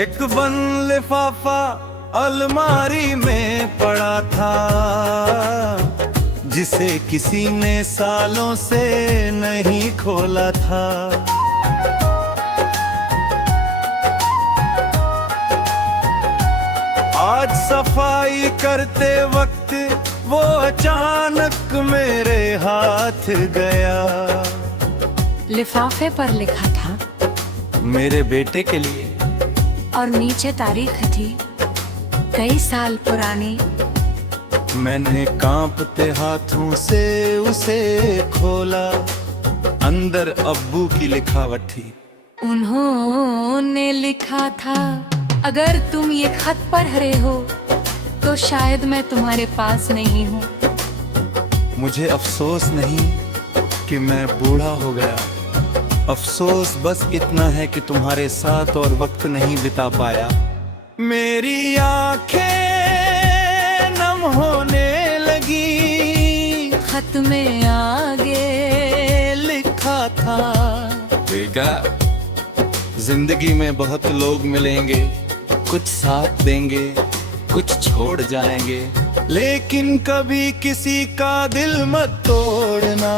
एक बंद लिफाफा अलमारी में पड़ा था, जिसे किसी ने सालों से नहीं खोला था। आज सफाई करते वक्त वो अचानक मेरे हाथ गया। लिफाफे पर लिखा था मेरे बेटे के लिए, और नीचे तारीख थी कई साल पुरानी। मैंने कांपते हाथों से उसे खोला, अंदर अब्बू की लिखावट थी। उन्होंने लिखा था, अगर तुम ये खत पढ़ रहे हो तो शायद मैं तुम्हारे पास नहीं हूँ। मुझे अफसोस नहीं कि मैं बूढ़ा हो गया, अफसोस बस इतना है कि तुम्हारे साथ और वक्त नहीं बिता पाया। मेरी आंखें नम होने लगी, खत में आगे लिखा था, बेटा जिंदगी में बहुत लोग मिलेंगे, कुछ साथ देंगे, कुछ छोड़ जाएंगे, लेकिन कभी किसी का दिल मत तोड़ना।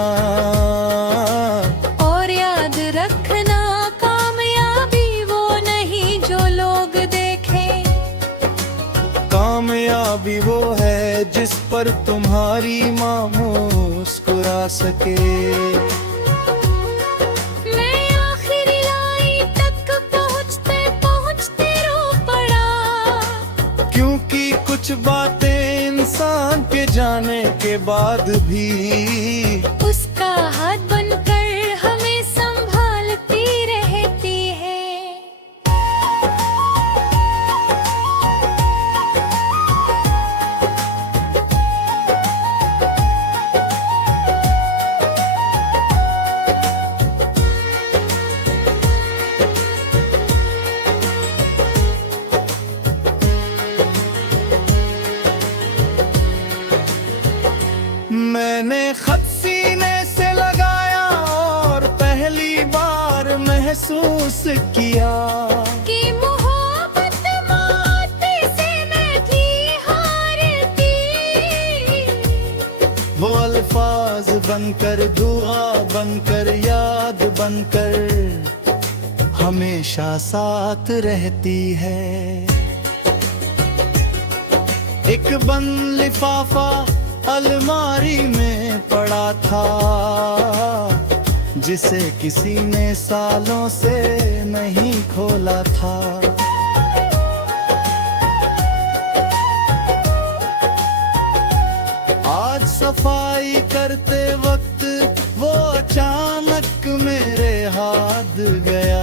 और याद रखना, कामयाबी वो नहीं जो लोग देखें, कामयाबी वो है जिस पर तुम्हारी माँ मुस्कुरा सके। मैं आखिरी लाइन तक पहुँचते पहुँचते रो पड़ा, क्योंकि कुछ बातें इंसान के जाने के बाद भी उसका हाथ बनकर हमें संभालती रहती है। मैंने खत सीने से लगाया और पहली बार महसूस किया कि मोहब्बत माटी से मैं थी हारती। वो अल्फाज बनकर, दुआ बनकर, याद बनकर हमेशा साथ रहती है। एक बंद लिफाफा अलमारी में पड़ा था, जिसे किसी ने सालों से नहीं खोला था। आज सफाई करते वक्त वो अचानक मेरे हाथ गया।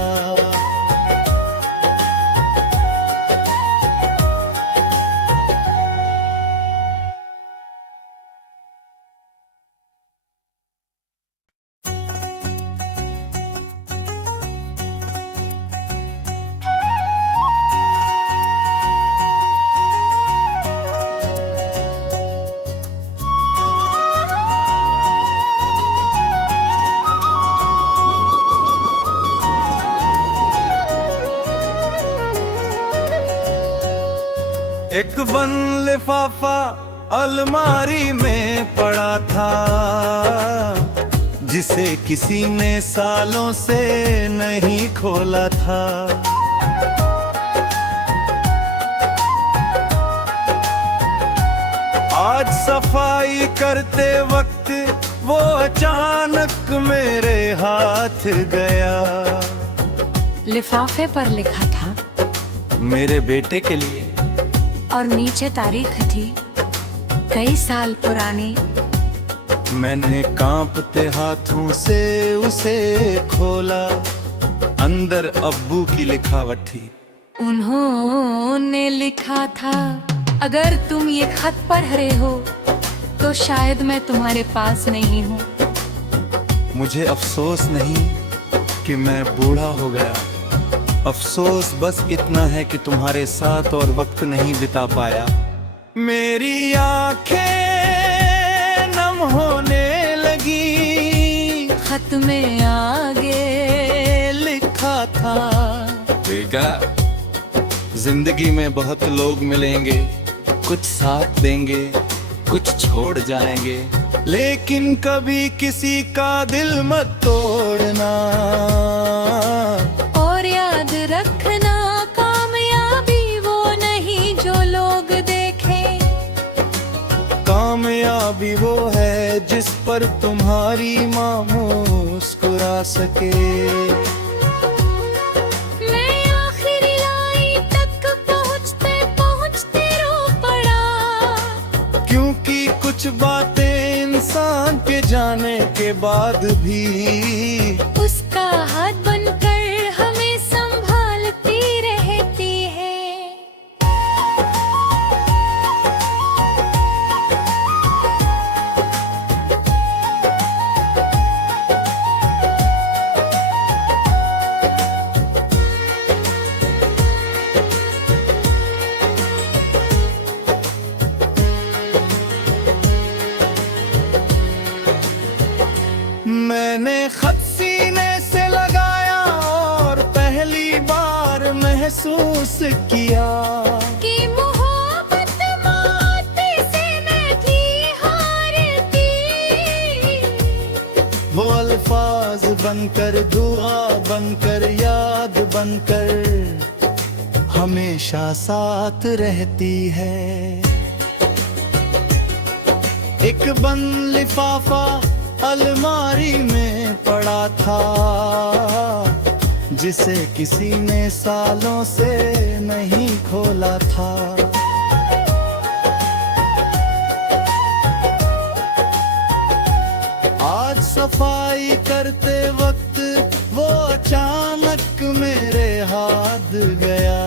एक बंद लिफाफा अलमारी में पड़ा था, जिसे किसी ने सालों से नहीं खोला था। आज सफाई करते वक्त वो अचानक मेरे हाथ गया। लिफाफे पर लिखा था मेरे बेटे के लिए, और नीचे तारीख थी कई साल पुरानी। मैंने कांपते हाथों से उसे खोला, अंदर अब्बू की लिखावट थी। उन्होंने लिखा था, अगर तुम ये खत पढ़ रहे हो तो शायद मैं तुम्हारे पास नहीं हूँ। मुझे अफसोस नहीं कि मैं बूढ़ा हो गया, अफसोस बस इतना है कि तुम्हारे साथ और वक्त नहीं बिता पाया। मेरी आंखें नम होने लगी, खत में आगे लिखा था, बेटा जिंदगी में बहुत लोग मिलेंगे, कुछ साथ देंगे, कुछ छोड़ जाएंगे, लेकिन कभी किसी का दिल मत तोड़ना। और याद रखना, कामयाबी वो नहीं जो लोग देखें, कामयाबी वो है जिस पर तुम्हारी माँ मुस्कुरा सके। मैं आखिरी लाइन तक पहुँचते पहुँचते रो पड़ा, क्योंकि कुछ बातें इंसान के जाने के बाद भी उसका हाथ बनकर हमें संभालती रहती है। मैंने खत सीने से लगाया और पहली बार महसूस किया कि मोहब्बत माते से मैं थी हारती। वो अल्फाज बनकर, दुआ बनकर, याद बनकर हमेशा साथ रहती है। एक बंद लिफाफा अलमारी में पड़ा था, जिसे किसी ने सालों से नहीं खोला था। आज सफाई करते वक्त वो अचानक मेरे हाथ गया।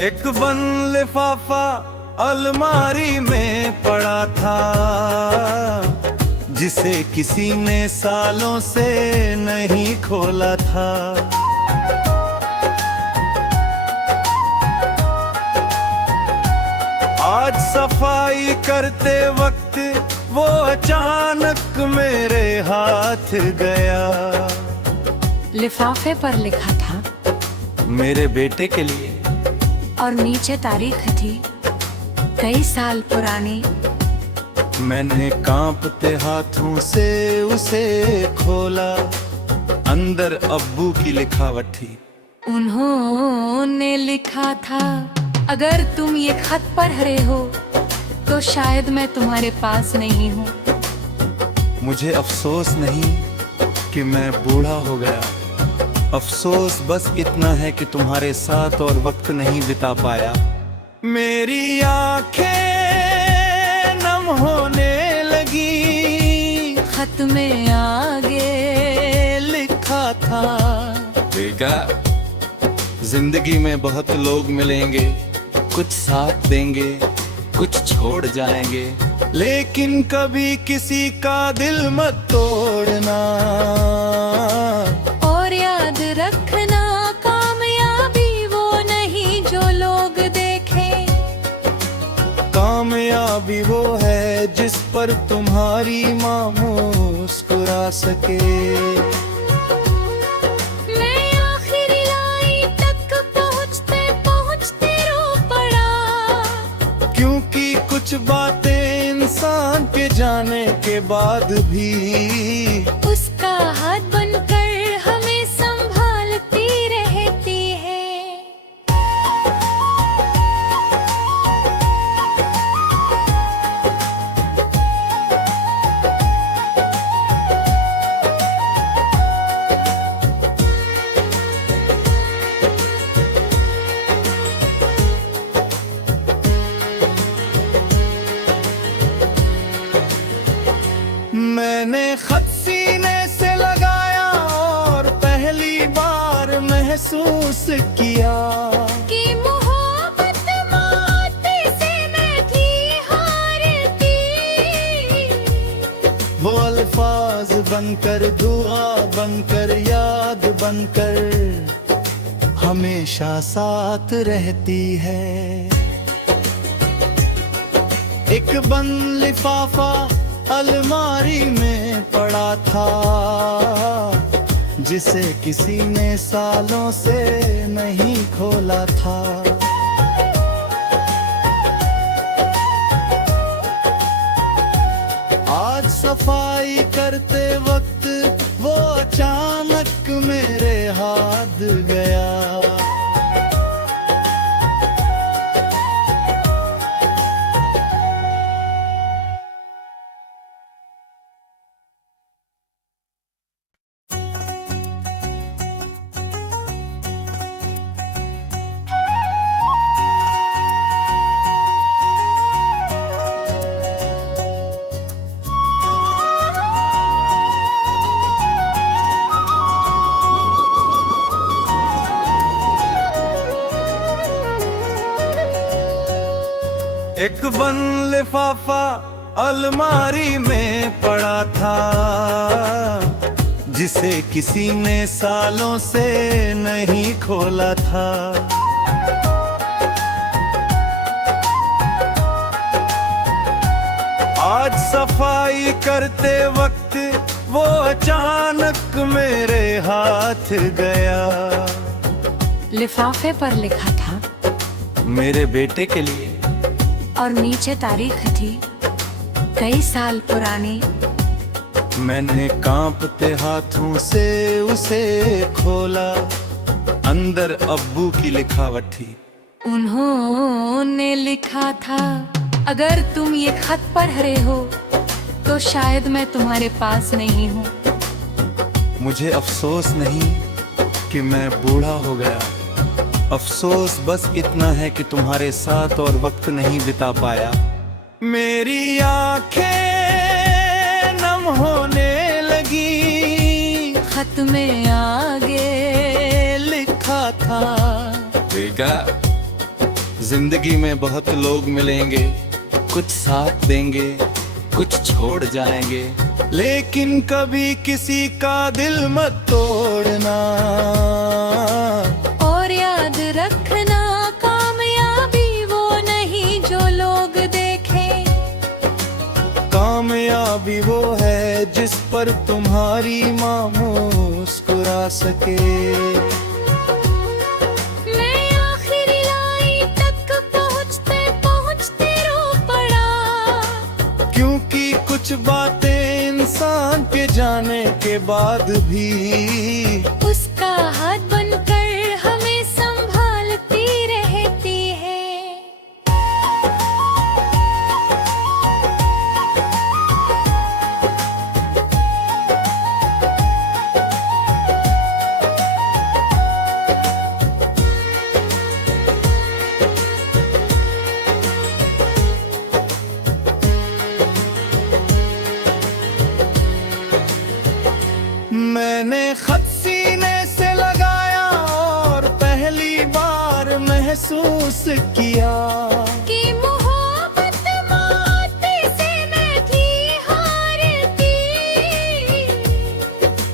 एक बंद लिफाफा अलमारी में पड़ा था, जिसे किसी ने सालों से नहीं खोला था। आज सफाई करते वक्त वो अचानक मेरे हाथ गया। लिफाफे पर लिखा था मेरे बेटे के लिए, और नीचे तारीख थी कई साल पुरानी। मैंने कांपते हाथों से उसे खोला, अंदर अब्बू की लिखावट थी। उन्होंने लिखा था, अगर तुम ये खत पढ़ रहे हो तो शायद मैं तुम्हारे पास नहीं हूँ। मुझे अफसोस नहीं कि मैं बूढ़ा हो गया, अफसोस बस इतना है कि तुम्हारे साथ और वक्त नहीं बिता पाया। मेरी आंखें नम होने लगी, खत में आगे लिखा था, बेटा जिंदगी में बहुत लोग मिलेंगे, कुछ साथ देंगे, कुछ छोड़ जाएंगे, लेकिन कभी किसी का दिल मत तोड़ना। और याद रखना, कामयाबी वो नहीं जो लोग देखें, कामयाबी वो है जिस पर तुम्हारी माँ मुस्कुरा सके। मैं आखिरी लाइन तक पहुँचते पहुँचते रो पड़ा, क्योंकि कुछ बातें इंसान के जाने के बाद भी उसका हाथ बनकर हमें संभालती रहती है। मैंने खत सीने महसूस किया कि मोहब्बत मौत से मैं थी हारती। वो अल्फाज बनकर, दुआ बनकर, याद बनकर हमेशा साथ रहती है। एक बंद लिफाफा अलमारी में पड़ा था, जिसे किसी ने सालों से नहीं खोला था। आज सफाई करते वक्त वो अचानक मेरे हाथ गया। एक बंद लिफाफा अलमारी में पड़ा था, जिसे किसी ने सालों से नहीं खोला था। आज सफाई करते वक्त वो अचानक मेरे हाथ गया। लिफाफे पर लिखा था मेरे बेटे के लिए, और नीचे तारीख थी कई साल पुरानी। मैंने कांपते हाथों से उसे खोला, अंदर अब्बू की लिखावट थी। उन्होंने लिखा था, अगर तुम ये खत पढ़ रहे हो तो शायद मैं तुम्हारे पास नहीं हूँ। मुझे अफसोस नहीं कि मैं बूढ़ा हो गया, अफसोस बस इतना है कि तुम्हारे साथ और वक्त नहीं बिता पाया। मेरी आंखें नम होने लगी, खत में आगे लिखा था, बेटा जिंदगी में बहुत लोग मिलेंगे, कुछ साथ देंगे, कुछ छोड़ जाएंगे, लेकिन कभी किसी का दिल मत तोड़ना। और याद रखना, कामयाबी वो नहीं जो लोग देखें, कामयाबी वो है जिस पर तुम्हारी माँ मुस्कुरा सके। मैं आखिरी लाइन तक पहुँचते पहुँचते रो पड़ा, क्योंकि कुछ बातें इंसान के जाने के बाद भी उसका हाथ बनकर हमें संभालती रहती है। मैंने खत सीने से लगाया और पहली बार महसूस किया कि मोहब्बत मौत से मैं थी हारती।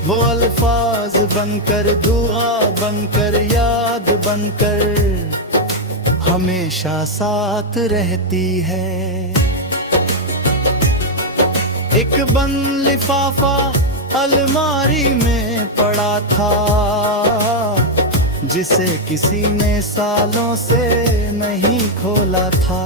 वो अल्फाज बनकर, दुआ बनकर, याद बनकर हमेशा साथ रहती है। एक बंद लिफाफा अलमारी में पड़ा था, जिसे किसी ने सालों से नहीं खोला था।